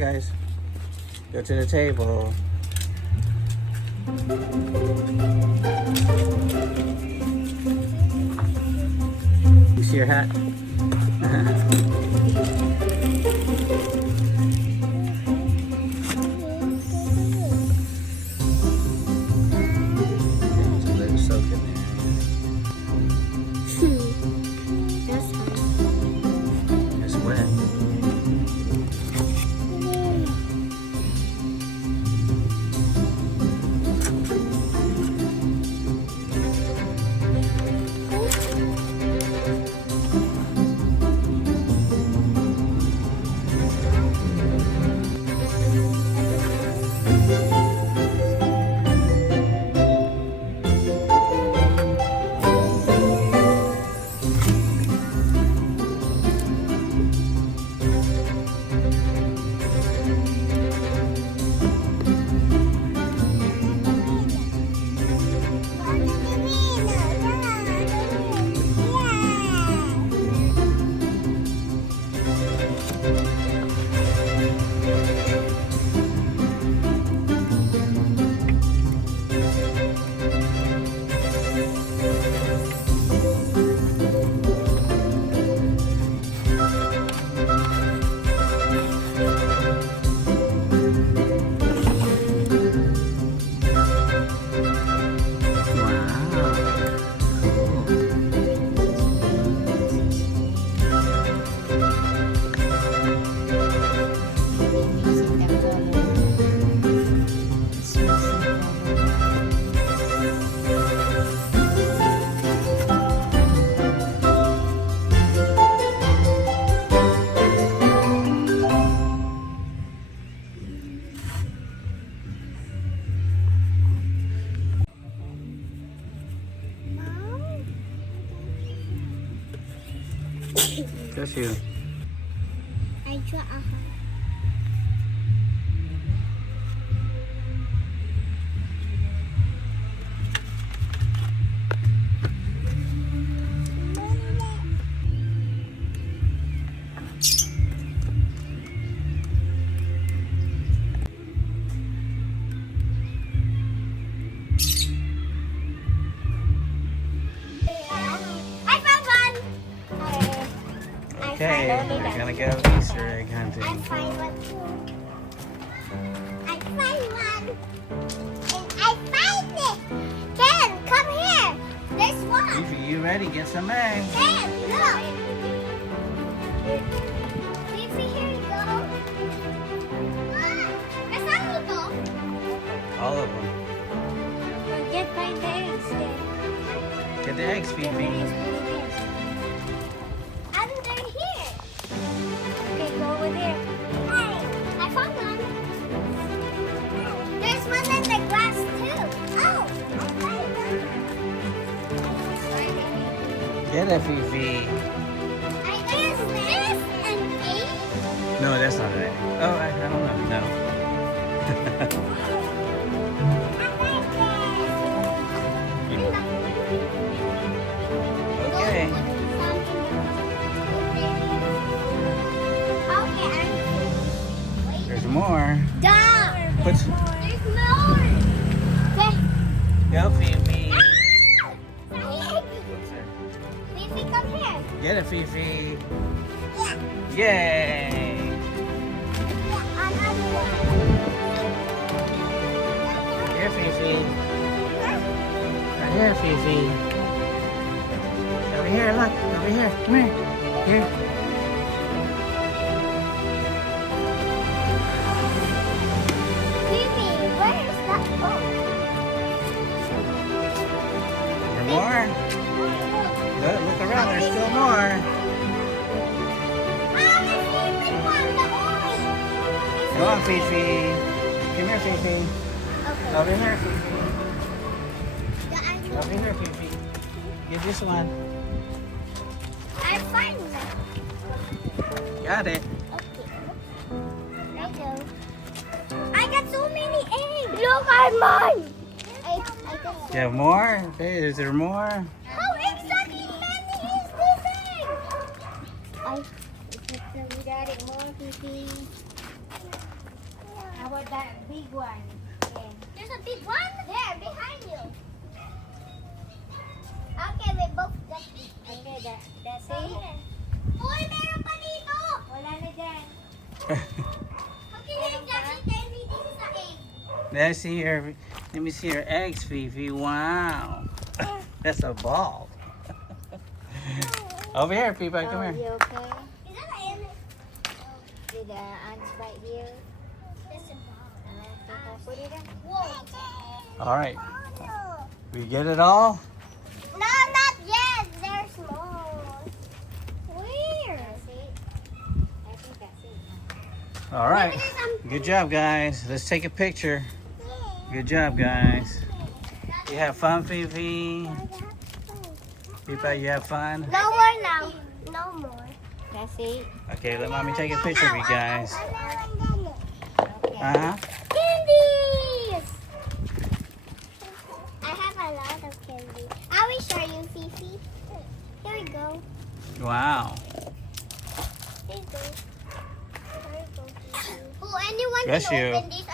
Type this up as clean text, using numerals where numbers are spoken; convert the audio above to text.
guys. Go to the table. You see your hat? Just let it soak in there. That's hot. It's wet. Bless you. I draw a heart. Okay, we're gonna go Easter egg hunting. I find one too. I find one. And I find it. Ken, come here. There's one. Fifi, you ready? Get some eggs. Ken, look. Fifi, here you go. Look. That's how you go. All of them. Well, get my eggs then. Get the eggs, Fifi. Get it, Fifi. Is this an egg? No, that's not an egg. Oh, I don't know. No. Okay. There's more. Dog. What's... There's more. Go, Fifi. Fifi, come here. Get it, Fifi. Yeah. Yay! Yeah, another one. Here, Fifi. Right here, Fifi. Over here, look. Over here. Come here. Here. Fifi, where is that? There more? Look around. There's still more. Come on, Fifi. Come here, Fifi. Okay. Over here, Fifi. Over here, Fifi. Get this one. I find that. Got it. Okay. There you go. I got so many eggs. Look at mine. I got You have more? Is there more? How exactly many is this egg? I got it more, Fifi. that big one. Yeah. There's a big one there behind you. Okay, we both got it. Okay, that's it. Uy, meron pa dito! Wala na dyan. How can you exactly tell me this is an egg? Let's see her. Let me see her eggs, Fifi. Wow. That's a ball. Over here, Pippa. Come here. You okay? Is that an egg? With the ants right here. That's a ball. Okay, put it in. Whoa. All right. We get it all? No, not yet. They're small. Where? That's it. I think that's it. All right. Maybe there's some- Good job, guys. Let's take a picture. Good job, guys. You have fun, Fifi? Pippa, you have fun? No more now. No more. That's it. Okay, let mommy take a picture of you guys. Okay. Uh-huh. Candies! I have a lot of candy. I will show you, Fifi. Here we go. Wow. Here you go. Here you go, Fifi. Oh, anyone Bless can you. open this